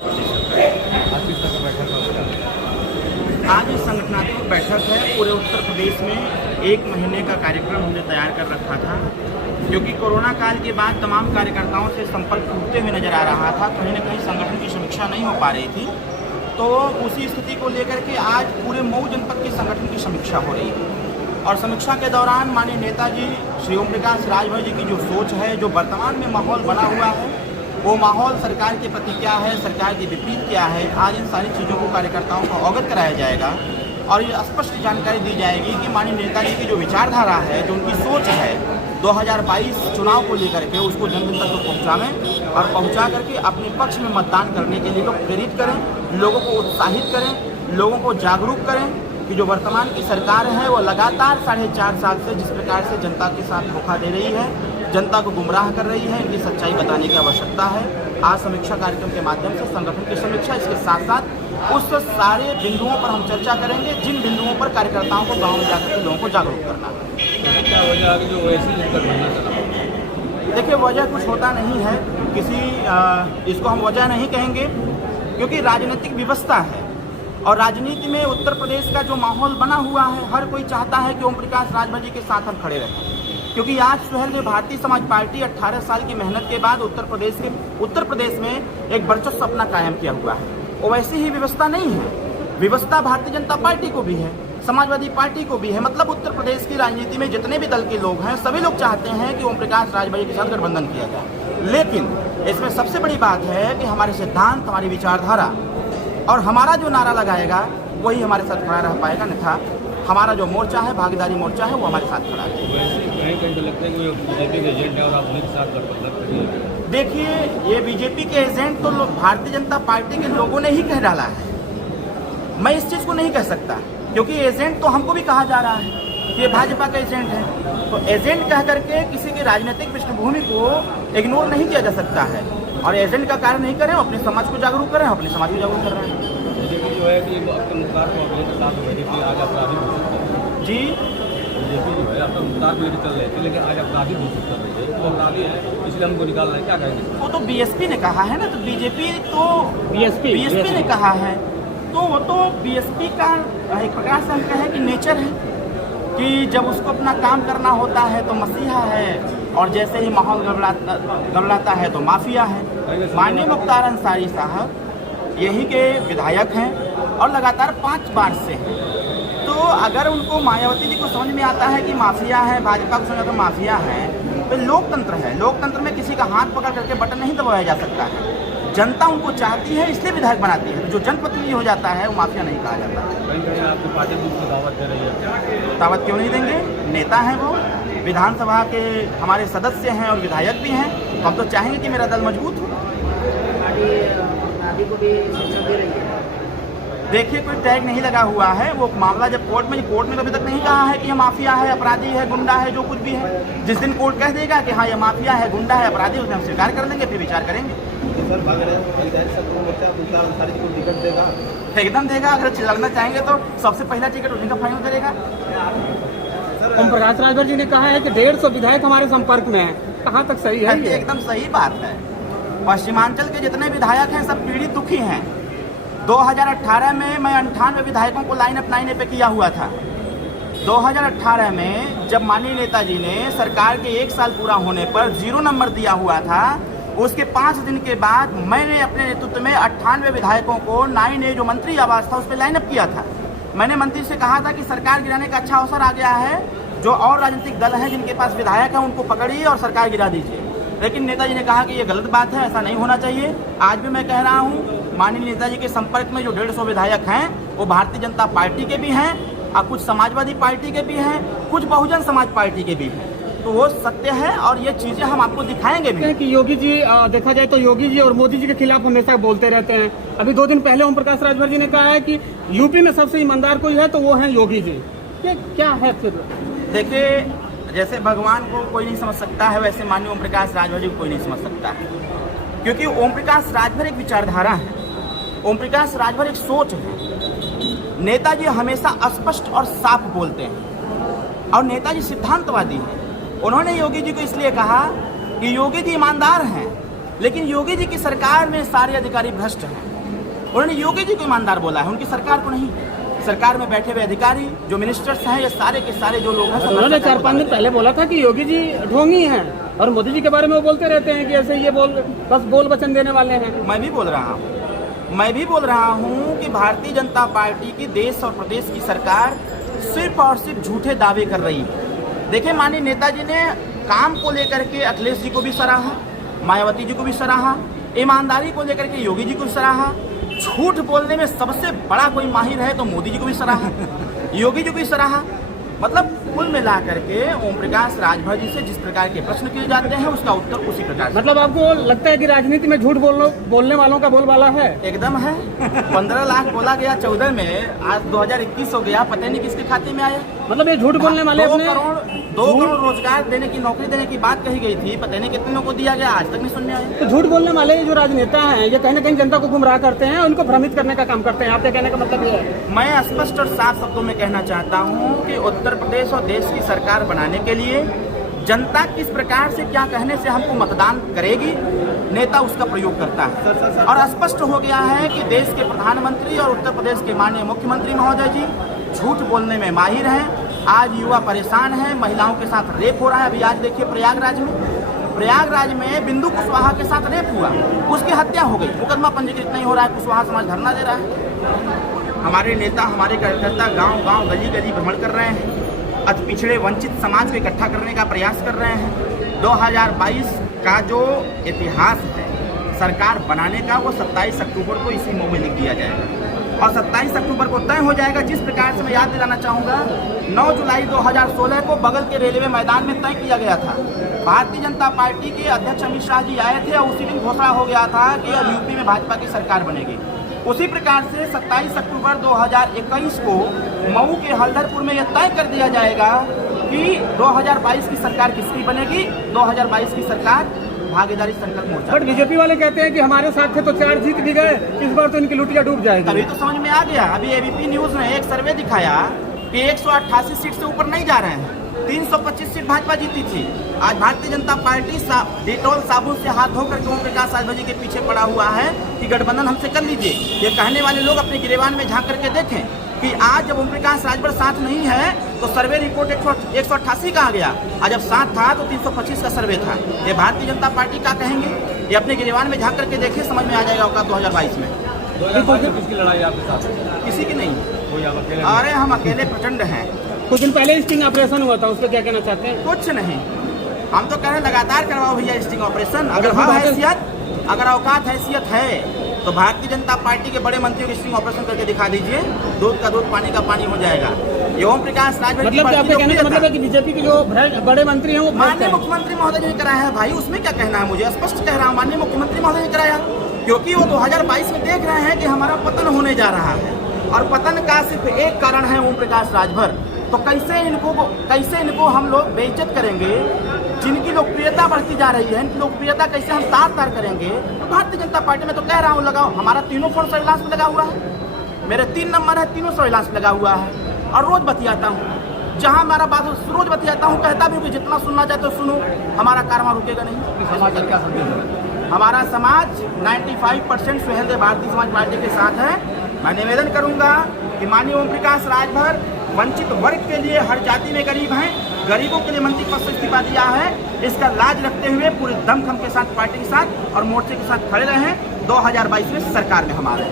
आज संगठनात्मक बैठक है। पूरे उत्तर प्रदेश में 1 महीने का कार्यक्रम हमने तैयार कर रखा था, क्योंकि कोरोना काल के बाद तमाम कार्यकर्ताओं से संपर्क टूटते हुए नजर आ रहा था। कहीं न कहीं संगठन की समीक्षा नहीं हो पा रही थी, तो उसी स्थिति को लेकर के आज पूरे मऊ जनपद के संगठन की समीक्षा हो रही है। और समीक्षा के दौरान माननीय नेताजी श्री ओम प्रकाश राजभर जी की जो सोच है, जो वर्तमान में माहौल बना हुआ है, वो माहौल सरकार के प्रति क्या है, सरकार के विपरीत क्या है, आज इन सारी चीज़ों को कार्यकर्ताओं को अवगत कराया जाएगा और ये स्पष्ट जानकारी दी जाएगी कि माननीय नेताजी की जो विचारधारा है, जो उनकी सोच है 2022 चुनाव को लेकर के, उसको जन जन तक पहुँचावें और पहुँचा करके अपने पक्ष में मतदान करने के लिए लोग प्रेरित करें, लोगों को उत्साहित करें, लोगों को जागरूक करें कि जो वर्तमान की सरकार है वो लगातार 4.5 साल से जिस प्रकार से जनता के साथ धोखा दे रही है, जनता को गुमराह कर रही है, इनकी सच्चाई बताने की आवश्यकता है। आज समीक्षा कार्यक्रम के माध्यम से संगठन की समीक्षा, इसके साथ साथ उस सारे बिंदुओं पर हम चर्चा करेंगे जिन बिंदुओं पर कार्यकर्ताओं को गाँव में जाकर के लोगों को जागरूक करना है। क्या वजह है जो वैसे देखिए, वजह कुछ होता नहीं है, इसको हम वजह नहीं कहेंगे, क्योंकि राजनीतिक व्यवस्था है और राजनीति में उत्तर प्रदेश का जो माहौल बना हुआ है, हर कोई चाहता है कि ओम प्रकाश राजभर जी के साथ हम खड़े रहें। क्योंकि आज सुहेल में भारतीय समाज पार्टी 18 साल की मेहनत के बाद उत्तर प्रदेश में एक वर्चस्व अपना कायम किया हुआ है। वो वैसी ही व्यवस्था नहीं है, व्यवस्था भारतीय जनता पार्टी को भी है, समाजवादी पार्टी को भी है। मतलब उत्तर प्रदेश की राजनीति में जितने भी दल के लोग हैं, सभी लोग चाहते हैं कि ओम प्रकाश राजभर जी के साथ गठबंधन किया जाए। लेकिन इसमें सबसे बड़ी बात है कि हमारे सिद्धांत, हमारी विचारधारा और हमारा जो नारा लगाएगा वही हमारे साथ खड़ा रह पाएगा, अन्यथा हमारा जो मोर्चा है, भागीदारी मोर्चा है, वो हमारे साथ खड़ा है। देखिए, ये बीजेपी के एजेंट तो भारतीय जनता पार्टी के लोगों ने ही कह डाला है। मैं इस चीज़ को नहीं कह सकता, क्योंकि एजेंट तो हमको भी कहा जा रहा है कि ये भाजपा का एजेंट है। तो एजेंट कह करके किसी की राजनीतिक पृष्ठभूमि को इग्नोर नहीं किया जा सकता है। और एजेंट का कार्य नहीं करें, अपने समाज को जागरूक करें, अपने समाज को जागरूक कर रहे हैं। बीजेपी जो है कि आपके मुख्तार को अगले साथ बीजेपी आज अपराधी घोषित कर रही है। जी, बीजेपी जो है आपका मुख्तार को चल रहे थे, लेकिन आज अपराधी घोषित कर रही है, तो अपराधी है, इसलिए हमको निकाल रहे हैं। क्या कहेंगे? वो तो बीएसपी ने कहा है ना, तो बीजेपी तो बीएसपी ने कहा है, तो वो तो बीएसपी का एक प्रकार से हम कहें कि नेचर है कि जब उसको अपना काम करना होता है तो मसीहा है, और जैसे ही माहौल गड़बड़ाता है तो माफिया है। माननीय मुख्तार अंसारी साहब यही के विधायक हैं और लगातार 5 बार से हैं। तो अगर उनको मायावती जी को समझ में आता है कि माफिया है, भाजपा को समझ आता है माफिया है, तो लोकतंत्र है। लोकतंत्र में किसी का हाथ पकड़ करके बटन नहीं दबाया जा सकता है। जनता उनको चाहती है, इसलिए विधायक बनाती है। जो जनप्रतिनिधि हो जाता है वो माफिया नहीं कहा जाता। कहीं आपकी पार्टी को दावत दे रही है? दावत क्यों नहीं देंगे? नेता हैं वो, विधानसभा के हमारे सदस्य हैं और विधायक भी हैं। तो हम तो चाहेंगे कि मेरा दल मजबूत हो। देखिए, कोई टैग नहीं लगा हुआ है। वो मामला जब कोर्ट में तो अभी तक नहीं कहा है कि ये माफिया है, अपराधी है, गुंडा है, जो कुछ भी है। जिस दिन कोर्ट कह देगा कि हाँ ये माफिया है, गुंडा है, अपराधी, उस दिन हम स्वीकार कर लेंगे, फिर विचार करेंगे। एकदम देगा। अगर लड़ना चाहेंगे तो सबसे पहला टिकट उन्हीं का फाइनल करेगा। ओम प्रकाश राजभर जी ने कहा है कि 150 विधायक हमारे संपर्क में हैं। कहाँ तक सही है? एकदम सही बात है। पश्चिमांचल के जितने विधायक हैं सब पीड़ित दुखी हैं। 2018 में मैं 98 विधायकों को लाइन अप 9 पे किया हुआ था। 2018 में जब माननीय नेताजी ने सरकार के 1 साल पूरा होने पर 0 नंबर दिया हुआ था, उसके 5 दिन के बाद मैंने अपने नेतृत्व में 98 विधायकों को 9A जो मंत्री आवास था उस पर लाइन अप किया था। मैंने मंत्री से कहा था कि सरकार गिराने का अच्छा अवसर आ गया है, जो और राजनीतिक दल हैं जिनके पास विधायक हैं उनको पकड़िए और सरकार गिरा दीजिए। लेकिन नेताजी ने कहा कि ये गलत बात है, ऐसा नहीं होना चाहिए। आज भी मैं कह रहा हूँ, माननीय नेताजी के संपर्क में जो 150 विधायक हैं वो भारतीय जनता पार्टी के भी हैं और कुछ समाजवादी पार्टी के भी हैं, कुछ बहुजन समाज पार्टी के भी हैं। तो वो सत्य है और ये चीजें हम आपको दिखाएंगे भी। कि योगी जी, देखा जाए तो योगी जी और मोदी जी के खिलाफ हमेशा बोलते रहते हैं। अभी 2 दिन पहले ओम प्रकाश राजभर जी ने कहा है कि यूपी में सबसे ईमानदार कोई है तो वो है योगी जी। ये क्या है फिर? देखिए, जैसे भगवान को कोई नहीं समझ सकता है, वैसे माननीय ओम प्रकाश राजभर जी को कोई नहीं समझ सकता है। क्योंकि ओम प्रकाश राजभर एक विचारधारा है, ओम प्रकाश राजभर एक सोच है। नेताजी हमेशा स्पष्ट और साफ बोलते हैं और नेताजी सिद्धांतवादी हैं। उन्होंने योगी जी को इसलिए कहा कि योगी जी ईमानदार हैं, लेकिन योगी जी की सरकार में सारे अधिकारी भ्रष्ट हैं। उन्होंने योगी जी को ईमानदार बोला है, उनकी सरकार को नहीं। सरकार में बैठे हुए अधिकारी जो मिनिस्टर्स हैं, ये सारे के सारे जो लोग हैं, उन्होंने 4-5 दिन पहले बोला था कि योगी जी ढोंगी हैं और मोदी जी के बारे में वो बोलते रहते हैं कि ऐसे ये बस बोल वचन देने वाले हैं। मैं भी बोल रहा हूँ कि भारतीय जनता पार्टी की देश और प्रदेश की सरकार सिर्फ और सिर्फ झूठे दावे कर रही है। देखिए, माननीय नेताजी ने काम को लेकर के अखिलेश जी को भी सराहा, मायावती जी को भी सराहा, ईमानदारी को लेकर के योगी जी को भी सराहा, झूठ बोलने में सबसे बड़ा कोई माहिर है तो मोदी जी को भी सराहा, योगी जी को भी सराहा। मतलब कुल मिला करके ओम प्रकाश राजभर जी से जिस प्रकार के प्रश्न किए जाते हैं उसका उत्तर उसी प्रकार से। मतलब आपको लगता है कि राजनीति में झूठ बोलने वालों का बोलबाला है? एकदम है। 15 लाख बोला गया 14 में, आज 2021 हो गया, पता नहीं किसके खाते में आया। मतलब ये झूठ बोलने वाले 2 करोड़ रोजगार देने की, नौकरी देने की बात कही गई थी, पता नहीं कितने लोगों को दिया गया, आज तक नहीं सुनने आया। तो झूठ बोलने वाले जो राजनेता हैं ये कहीं ना कहीं जनता को गुमराह करते हैं, उनको भ्रमित करने का काम करते हैं। आपके कहने का मतलब ये है? मैं स्पष्ट और साफ शब्दों में कहना चाहता हूँ कि उत्तर प्रदेश और देश की सरकार बनाने के लिए जनता किस प्रकार से क्या कहने से हमको मतदान करेगी, नेता उसका प्रयोग करता है। और स्पष्ट हो गया है कि देश के प्रधानमंत्री और उत्तर प्रदेश के माननीय मुख्यमंत्री महोदय जी झूठ बोलने में माहिर हैं। आज युवा परेशान हैं, महिलाओं के साथ रेप हो रहा है। अभी आज देखिए प्रयागराज में बिंदु कुशवाहा के साथ रेप हुआ, उसकी हत्या हो गई, मुकदमा पंजीकृत नहीं हो रहा है, कुशवाहा समाज धरना दे रहा है। हमारे नेता, हमारे कार्यकर्ता गांव-गांव, गली-गली भ्रमण कर रहे हैं, अति पिछड़े वंचित समाज को इकट्ठा करने का प्रयास कर रहे हैं। 2022 का जो इतिहास है सरकार बनाने का, वो 27 अक्टूबर को इसी मुंह में लिख दिया जाएगा और 27 अक्टूबर को तय हो जाएगा। जिस प्रकार से मैं याद दिलाना चाहूँगा, 9 जुलाई 2016 को बगल के रेलवे मैदान में तय किया गया था। भारतीय जनता पार्टी के अध्यक्ष अमित शाह जी आए थे और उसी दिन घोषणा हो गया था कि अब यूपी में भाजपा की सरकार बनेगी। उसी प्रकार से 27 अक्टूबर 2021 को मऊ के हल्दरपुर में यह तय कर दिया जाएगा कि 2022 की सरकार किसकी बनेगी। 2022 की सरकार भागीदारी संकल्प मोर्चा। बट बीजेपी वाले कहते हैं कि हमारे साथ थे तो 4 जीत भी गए, इस बार तो इनकी लुटिया डूब जाएगी। तभी तो समझ में आ गया। अभी एबीपी न्यूज ने एक सर्वे दिखाया कि 188 सीट से ऊपर नहीं जा रहे हैं, 325 सीट भाजपा जीती थी। आज भारतीय जनता पार्टी डेटॉल साबुन से हाथ धोकर ओम प्रकाश राजभर जी के पीछे पड़ा हुआ है कि गठबंधन हमसे कर लीजिए। ये कहने वाले लोग अपने गिरेबान में झांक करके देखें कि आज जब ओम प्रकाश राजभर साथ नहीं है तो सर्वे रिपोर्ट 188 का आ गया, आज जब साथ था तो 325 का सर्वे था। ये भारतीय जनता पार्टी का कहेंगे, ये अपने गिरेबान में झांक करके देखें, समझ में आ जाएगा होगा 2022 में। 2022 किसकी लड़ाई आपके साथ? किसी की नहीं। कोई आप अकेले? अरे हम अकेले प्रचंड हैं। कुछ दिन पहले स्टिंग ऑपरेशन हुआ था, उस पर क्या कहना चाहते हैं? कुछ नहीं, हम तो कह रहे हैं लगातार करवाओ भैया स्टिंग ऑपरेशन। अगर हैसियत, अगर औकात हैसियत है तो भारतीय जनता पार्टी के बड़े मंत्रियों की स्टिंग ऑपरेशन करके दिखा दीजिए, दूध का दूध, पानी का पानी हो जाएगा। ये ओम प्रकाश राजभर मतलब आपके कहने का मतलब है कि बीजेपी के जो बड़े मंत्री हैं वो माननीय मुख्यमंत्री महोदय जी ने कराया है भाई, उसमें क्या कहना है मुझे, स्पष्ट कह रहा हूँ, माननीय मुख्यमंत्री महोदय ने कराया, क्योंकि वो 2022 में देख रहे हैं कि हमारा पतन होने जा रहा है और पतन का सिर्फ एक कारण है ओम प्रकाश राजभर। तो कैसे इनको हम लोग बेइज्जत करेंगे, जिनकी लोकप्रियता बढ़ती जा रही है, इनकी लोकप्रियता कैसे हम तार करेंगे। तो भारतीय जनता पार्टी में तो कह रहा हूँ लगाओ, हमारा तीनों फोन सर्विलांस में लगा हुआ है, मेरे 3 नंबर है, तीनों सर्विलांस में लगा हुआ है और रोज बतियाता हूँ। जहाँ हमारा बात रोज बतियाता हूँ, कहता भी हूँ कि जितना सुनना चाहते हो सुनो, हमारा कारवां रुकेगा नहीं। समाज का क्या संदेश है? हमारा समाज 95% सुहेलदेव भारतीय समाज पार्टी के साथ है। मैं निवेदन करूंगा कि माननीय ओम प्रकाश राजभर वंचित वर्ग के लिए हर जाति में गरीब हैं, गरीबों के लिए मंत्री पद से इस्तीफा दिया है, इसका लाज रखते हुए पूरे दमखम के साथ पार्टी के साथ और मोर्चे के साथ खड़े रहे। 2022 में सरकार में हमारे